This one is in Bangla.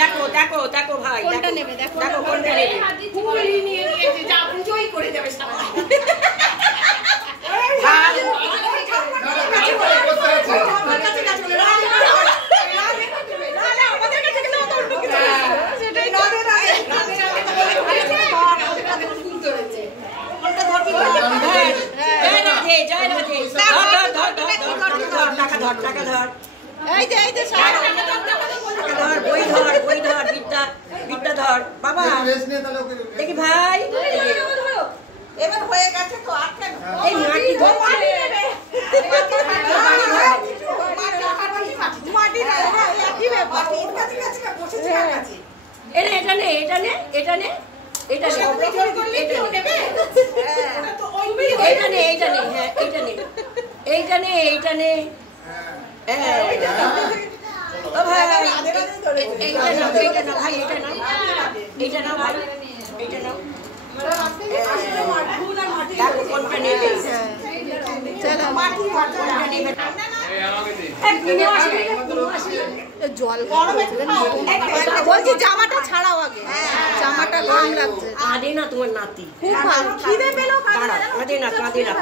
দেখো দেখো দেখো ভাই, কোনটা নেবে দেখো, দেখো কোনটা নেবে। ফুলই নিয়ে নিয়েছে, যা পুজোই করে যাবে সারা দিন। টাকা ধর, এই যে ধর, বই ধর, বই ধর, বিদ্যা ধর বাবা। দেখি ভাই, এবার হয়ে গেছে তো আর কেন? এই মাটি ধর, এটা নে, এটা নে, এটা নে, এটা নে, এইটা নে, এইটা নে, হ্যাঁ এইটা নে, এইটা নে, এইটা নে, ও ভাই এইটা নাও, এইটা নাও ভাই, এইটা নাও, এইটা নাও ভাই, এইটা নাও। দেখো কোনটা নেবে, কোনটা নেবে। জল বলছি জামাটা ছাড়াও আগে, জামাটা গরম লাগছে। কাঁদে না তোমার নাতি, খুব ভালো খিদে পেলো, কাঁদে না, কাঁদে না।